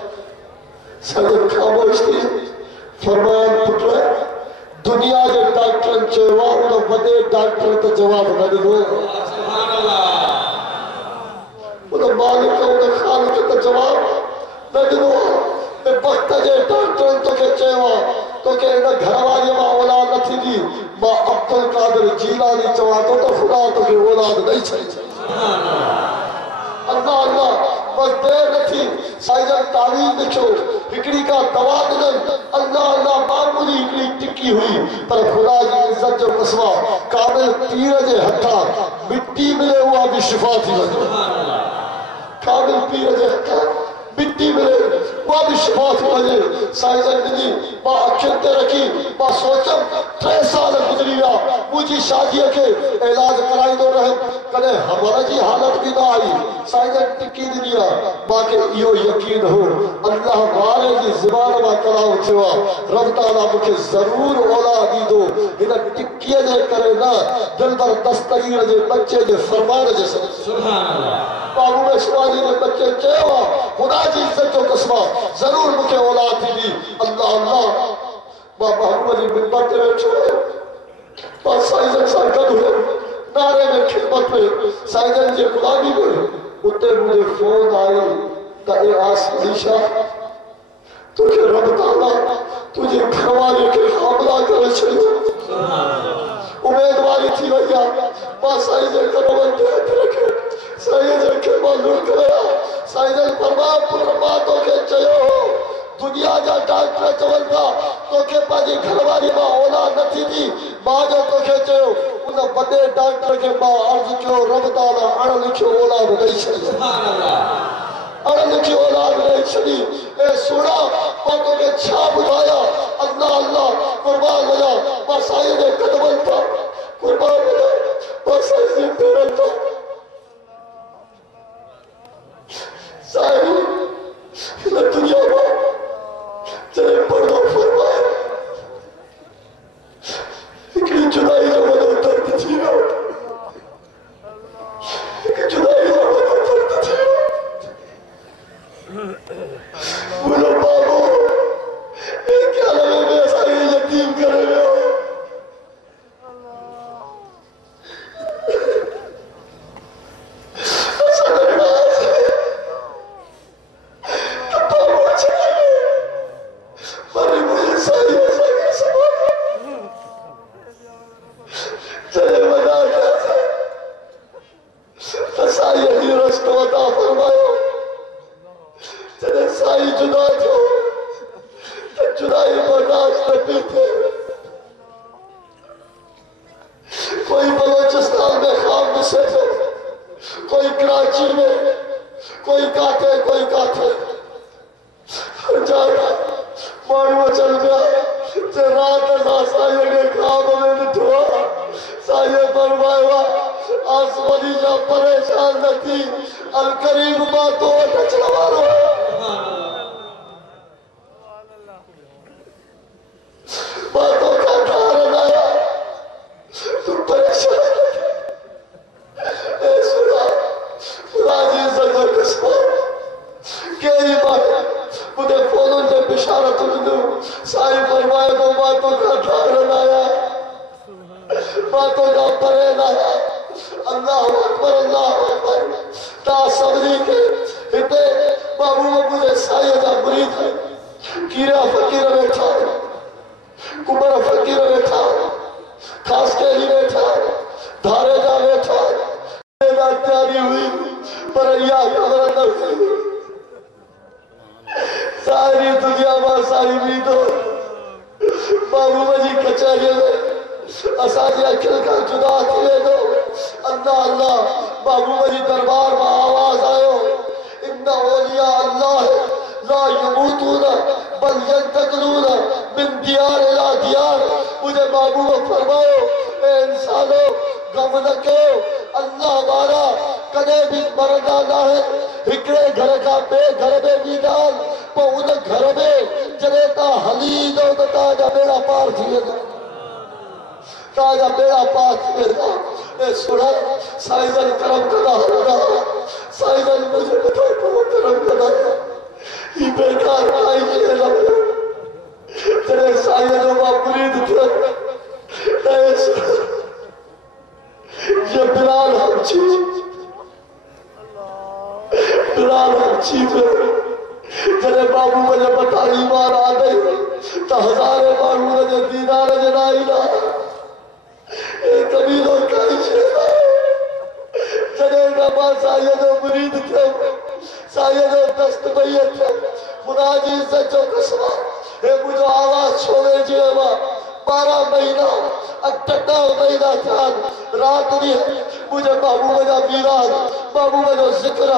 साईं ख़ामोश थी फरमाया पुट दुनिया के डॉक्टर चयो उन वॾे डॉक्टर तो जवाब न ॾिनो। उन मालिक उन खालिक तो जवाब न ॾिनो। वक्त जे डॉक्टर तोखे चयो तोखे इन घरवारीअ मां औलाद न थींदी। मां अब्दुल कादिर जीलानी चवां थो त ख़ुदा तोखे औलाद ॾेई छॾी। अल्लाह अल्लाह बस देर न थी साईं जन तावीज़ लिखियो हिकिड़ी का दवा ॾिननि। अल्लाह अल्लाह मामूली हिकिड़ी टिकी हुई पर ख़ुदा जी इज़त जो कसम कामिल पीर जे हथां मिट्टी मिले उहा भी शिफ़ा थी वञे। कामिल पीर जे हथां मिट्टी मिले उहा भी शिफ़ा थी वञे। साईं जन ॾिनी मां अखियुनि ते रखी मां सोचम 3 साल गुज़री विया मुंहिंजी शादीअ खे इलाज कराईंदो रहियमि कॾहिं हमर जी हालत भी न आई। साईं जन टिकी ॾिनी आहे मूंखे इहो यकीन हो अल्लाह वारे जी ज़बान मां कलाम थियो आहे रब ताला मूंखे ज़रूर औलाद ॾींदो। हिन टिकीअ जे करे न दिल पर दस्तगीर जे बच्चे जे फरमान जे सुभान अल्लाह महबूब सुभाणे जे बच्चे चयो आहे ख़ुदा जी इज़त जो कसम ज़रूर मूंखे औलाद थींदी। अल्लाह अल्लाह मां महबूब जी मिंबर ते वेठो मां साईं जन सां गॾु हुयुमि नारे में खिदमत में साईं जन जी गुलामी में उते मुझे फोन आई त ए आसमनी शाह तुझे रब ताला तुझे घरवाले के हमला करे छड़ियो उम्मीदवारी थी भैया बस साईं जे कदम के रखे साईं जे के मालूम करया साईं जे परमात्मा पुरमा तो के चयो दुनिया जा डॉक्टर चवन था तो के पाजी घरवाली मां औलाद नथी थी मां जो तो के चयो उन बड़े डॉक्टर के मां अर्ज क्यों रब ताला अण लिखियो औलाद दई छड़ी सुभान अल्लाह अण लिखियो औलाद दई छड़ी ए सुना तो के छा बुधाया अल्लाह अल्लाह कुर्बान वजा बस साईं जे कदमन था कुर्बान वजा बस साईं जे पेरन था साईं इन दुनिया में चले पढ़ो फरमाए कि जुदाई जो वॾो दर्द थी वियो कि जुदाई जो वॾो दर्द थी वियो बोलो बाबू ये क्या लगे मैं सारे यतीम कर रहे हो कोई बलोचिस्तान में खाम में से कोई कराची में कोई काथे जाएगा मानव चल गया रात ना साईं के खाम में ॾिठो साईं फरमायो आसमानी जा परेशान न थी अल करीब मां तो अचण वारो मां तो का ठार आया तू परेशान ए सुना राजी सजो कसम केरी बात मुझे फोन से बिशारत दो साईं फरमाए तो मां तो का ठार आया मां तो का परे आया अल्लाह अकबर ता सबरी के हिते बाबू मुझे साईं जा मुरीद है कीरा फकीर बैठा कुबर फकीर बैठा खास के लिए बैठा धारे जा बैठा तैयारी हुई पर या खबर न हुई सारी दुनिया में सारी भी तो बाबू जी कचहरी में असाजी अखिल का जुदा थी दो अल्लाह अल्लाह बाबू जी दरबार में आवाज आयो इन्ना औलिया अल्लाह ला यमूतून बल यंतकलून मिन दियार इला दियार मुझे बाबू फरमायो ए इंसानो गम न कयो अल्लाह वारा कदे भी मरदा ना है हिकड़े घर का बे घर में भी डाल तो उन घर में जड़े ता हली दो तो ताजा बेड़ा पार थी वेंदो ताजा बेड़ा पार थी वेंदो ए सुना साईं जन करम कदा होगा साईं जन मुझे बताओ तो करम कदा ये बेकार काई के लगे तेरे साईं जो मां मुरीद थियो ये बिलाल हमची तेरे बाबू मुझे बता ईमान आ गई तो हजारे मानू ने दीदार जनाई ना कबीलों का इशारा जने बाबा साईं जो मुरीद थे साईं जो दस्त भैया थे खुदा जी से जो कसमा हे मुझे आवाज छोड़े जीवा 12 महीना 8 महीना था रात दी मुझे महबूब जा मीराद महबूब जो जिक्र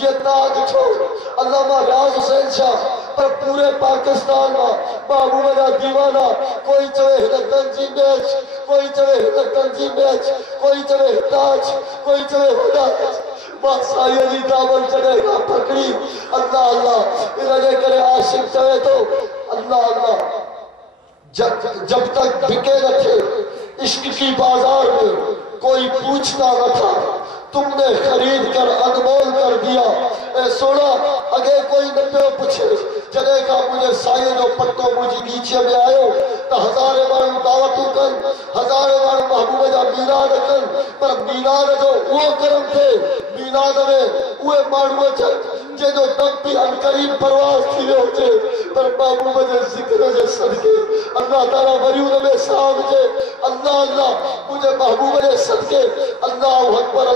जे ताज छोड़ अल्लामा रियाज हुसैन शाह पर पूरे पाकिस्तान में महबूब जा दीवाना कोई चवे हिन तंजीम मैच कोई चवे हिन तंजीम मैच कोई चवे ताज कोई चवे होदा बस साईं जी दामन चढ़ेगा पकड़ी अल्लाह अल्लाह इनके करे आशिक चवे तो अल्लाह अल्लाह जब तक बिके न थे इश्क की बाजार में कोई पूछता न था तुमने खरीद कर अनमोल कर दिया ए सोना अगे कोई न पे पूछे जने का मुझे साईं जो पट्टो मुझे नीचे में आयो तो हजारे मानू दावतू कर हजारे मानू महबूब जा मीनाद कर पर मीनाद जो वो करम थे मीनाद में उए मानू जो दम भी अनकरीब परवाज थी होते पर महबूब जे जिक्र जे सदके अल्लाह ताला वरियूं में साहब जे अल्लाह अल्लाह मुझे महबूब जे सदके अल्लाहु अकबर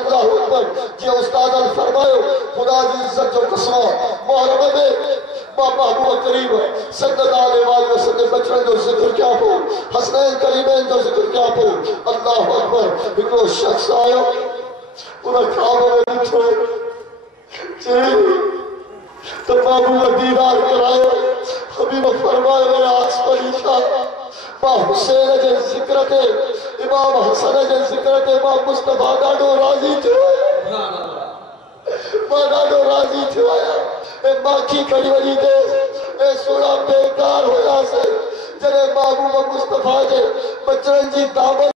जे उस्ताद अल फरमायो खुदा जी इज्जत जो कसम मुहर्रम में महबूब करीम सल्लल्लाहु अलैहि वसल्लम बचन जो जिक्र क्या हो हसनैन करीमैन जो जिक्र क्या हो अल्लाहु अकबर हिकिड़ो शख्स आयो उन ख्वाब में ॾिठो तो महबूब दीदार करायो हबीब फरमायो मेरा आसमानी शाह मां हुसैन जे जिक्र ते इमाम हसन जे जिक्र ते मां मुस्तफा ॾाढो राज़ी थियो मां ॾाढो राज़ी थियो आहियां ए माखी खड़ी वञी दे ए सोना बेकार हुयासीं जॾहिं महबूब मुस्तफा जे बचन जी दावत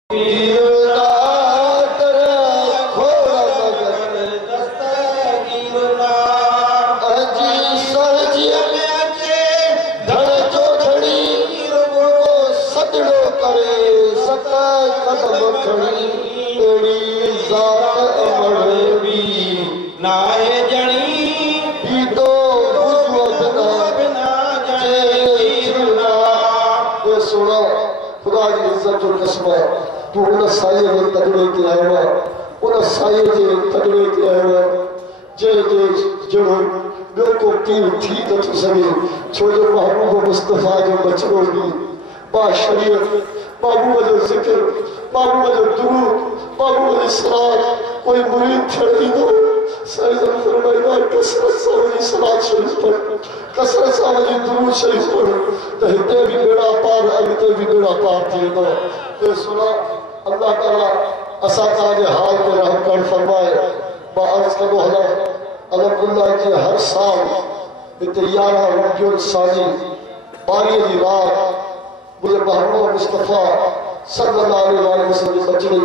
तू उन साईं जे तकड़े ते आयो आहे उन साईं जे तकड़े ते आयो आहे जंहिंजे जहिड़ो ॿियो को पीर थी नथो सघे छो जो महबूब मुस्तफा जो बचड़ो बि बा शरीयत महबूब जो ज़िक्र महबूब जो दुरूद महबूब जी सलात कोई मुरीद थियण ईंदो साईं जन फरमाईंदा कसरत सां वञी सलात शरीफ़ पढ़ कसरत सां वञी दुरूद शरीफ़ पढ़ त हिते बि बेड़ा पार अॻिते बि बेड़ा पार थी वेंदो ते सुना अल्लाह ताला असां तव्हांजे हाल में रहम करण फरमाए मां अर्ज़ कंदो हलां अल्हम्दुलिल्लाह जी हर साल हिते 11 रबियुल सानी 12 जी रात मुझे महबूब मुस्तफा सल्लल्लाहु अलैहि वसल्लम बचड़े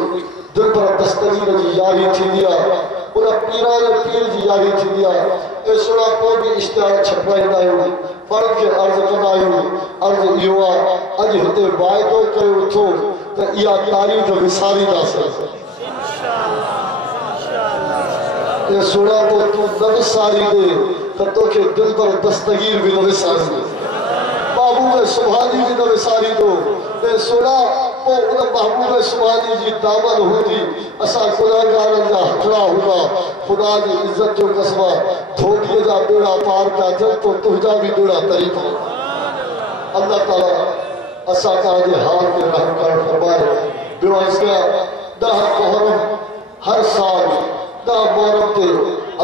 दिल पर दस्तगीर जी यारी थींदी आहे उन पीरा जे पीर जी यारी थींदी आहे ए सुना को बि इश्तिहार छपाईंदा आहियूं ॿारनि खे अर्ज़ु कंदा आहियूं अर्ज़ु इहो आहे अॼु हिते वाइदो करे उथो त इहा तारीख़ विसारींदासीं ए सुना को तूं न विसारींदे त तोखे दिल पर दस्तगीर बि न विसारींदे महबूब सुभानी जी न विसारींदो ते सुना पोइ उन महबूब सुभानी जी दामन हूंदी असां गुनाहगारनि जा हथड़ा हूंदा खुदा जी इज़त जो कसम धोखीअ जा बेड़ा पार कया तो तुंहिंजा बि बेड़ा तरी पवंदा अल्लाह ताला असां तव्हांजे हाल में रहम करण फरमाए ॿियो अर्ज़ु 10 मुहर्रम हर साल 10 मुहर्रम ते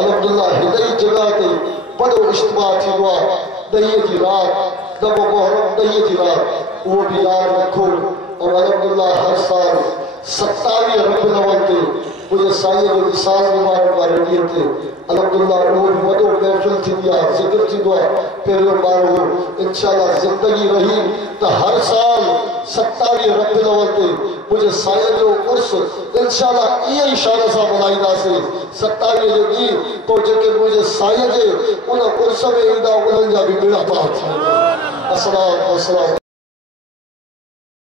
अल्हम्दुलिल्लाह हिन ई जॻह ते वॾो इज्तिमा थींदो आहे 10 जी रात 9 मुहर्रम 10 जी रात वो भी याद रखो और अल्हम्दुलिल्लाह हर साल 27 रबियुल अव्वल ते मुझे साईं जो विसाल मुबारक वारे ॾींहं ते अल्हम्दुलिल्लाह वो वॾो महफ़िल थींदी आहे ज़िक्र थींदो आहे पहिरियों ॿार इंशाअल्लाह ज़िंदगी रही त हर साल 27 रबियुल अव्वल ते मुझे साईं जो उर्स इंशाअल्लाह इहे ई शान सां मल्हाईंदासीं 27 जे ॾींहुं पोइ जेके मुझे साईं जे उन उर्स में ईंदा उन्हनि जा बि बेड़ा पार थींदा अस्सलाम